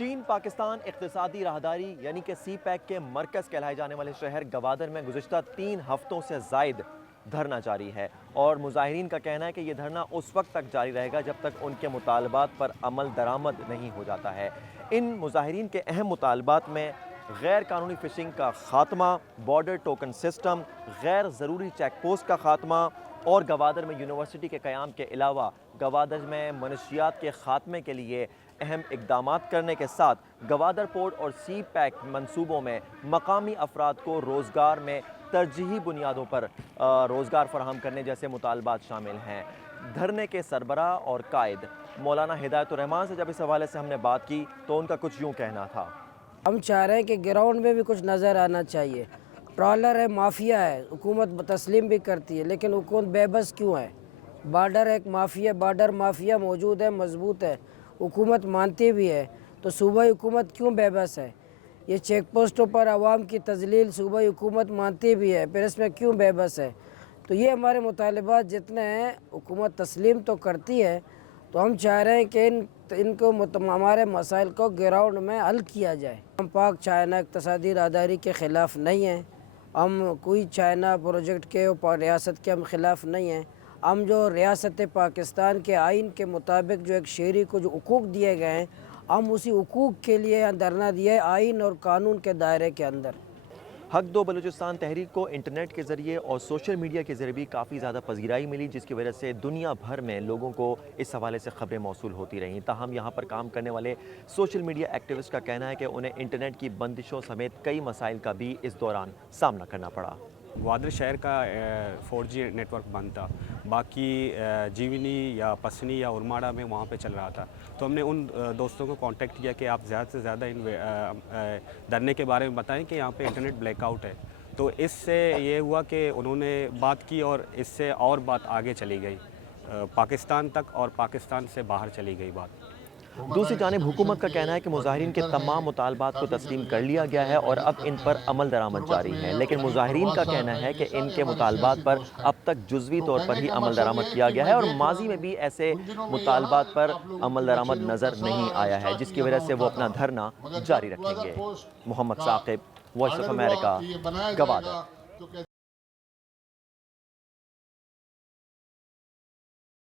چین پاکستان اقتصادی راہداری یعنی کہ سی پیک کے مرکز کہلائے جانے والے شہر گوادر میں گزشتہ 3 ہفتوں سے زائد دھرنا جاری ہے اور مظاہرین کا کہنا ہے کہ یہ دھرنا اس وقت تک جاری رہے گا جب تک ان کے مطالبات پر عمل درآمد نہیں ہو جاتا ہے۔ ان مظاہرین کے اہم مطالبات میں غیر قانونی فشنگ کا خاتمہ، بارڈر ٹوکن سسٹم، غیر ضروری چیک پوسٹ کا خاتمہ اور گوادر میں یونیورسٹی کے قیام کے علاوہ گوادر میں منشیات کے خاتمے کے لیے اہم اقدامات کرنے کے ساتھ گوادر پورٹ اور سی پیک منصوبوں میں مقامی افراد کو روزگار میں ترجیحی بنیادوں پر روزگار فراہم کرنے جیسے مطالبات شامل ہیں۔ دھرنے کے سربراہ اور قائد مولانا ہدایت الرحمان سے جب اس حوالے سے ہم نے بات کی تو ان کا کچھ یوں کہنا تھا۔ ہم چاہ رہے ہیں کہ گراؤنڈ میں بھی کچھ نظر آنا چاہیے۔ ٹرالر ہے، مافیا ہے، حکومت تسلیم بھی کرتی ہے، لیکن حکومت بے بس کیوں ہے؟ بارڈر ایک بارڈر مافیا موجود ہے، مضبوط ہے، حکومت مانتی بھی ہے، تو صوبائی حکومت کیوں بے بس ہے؟ یہ چیک پوسٹوں پر عوام کی تذلیل صوبائی حکومت مانتی بھی ہے، پھر اس میں کیوں بے بس ہے؟ تو یہ ہمارے مطالبات جتنے ہیں حکومت تسلیم تو کرتی ہے، تو ہم چاہ رہے ہیں کہ ان کو ہمارے مسائل کو گراؤنڈ میں حل کیا جائے۔ ہم پاک چائنا اقتصادی راہداری کے خلاف نہیں ہیں، ہم کوئی چائنا پروجیکٹ کے ریاست کے ہم خلاف نہیں ہیں۔ ہم جو ریاست پاکستان کے آئین کے مطابق جو ایک شہری کو جو حقوق دیے گئے ہیں، ہم اسی حقوق کے لیے دھرنا دیے آئین اور قانون کے دائرے کے اندر۔ حق دو بلوچستان تحریک کو انٹرنیٹ کے ذریعے اور سوشل میڈیا کے ذریعے بھی کافی زیادہ پذیرائی ملی، جس کی وجہ سے دنیا بھر میں لوگوں کو اس حوالے سے خبریں موصول ہوتی رہیں۔ تاہم یہاں پر کام کرنے والے سوشل میڈیا ایکٹیوسٹ کا کہنا ہے کہ انہیں انٹرنیٹ کی بندشوں سمیت کئی مسائل کا بھی اس دوران سامنا کرنا پڑا۔ گوادر شہر کا 4G نیٹ ورک بند تھا، باقی جیونی یا پسنی یا ارماڑا میں وہاں پہ چل رہا تھا، تو ہم نے ان دوستوں کو کانٹیکٹ کیا کہ آپ زیادہ سے زیادہ ان دھرنے کے بارے میں بتائیں کہ یہاں پہ انٹرنیٹ بلیک آؤٹ ہے۔ تو اس سے یہ ہوا کہ انہوں نے بات کی اور اس سے اور بات آگے چلی گئی پاکستان تک، اور پاکستان سے باہر چلی گئی بات۔ دوسری جانب حکومت کا کہنا ہے کہ مظاہرین کے تمام مطالبات کو تسلیم کر لیا گیا ہے اور اب ان پر عمل درآمد جاری ہے، لیکن مظاہرین کا کہنا ہے کہ ان کے مطالبات پر اب تک جزوی طور پر ہی عمل درآمد کیا گیا ہے اور ماضی میں بھی ایسے مطالبات پر عمل درآمد نظر نہیں آیا ہے، جس کی وجہ سے وہ اپنا دھرنا جاری رکھیں گے۔ Muhammad Saqib, Voice of America, Gwadar.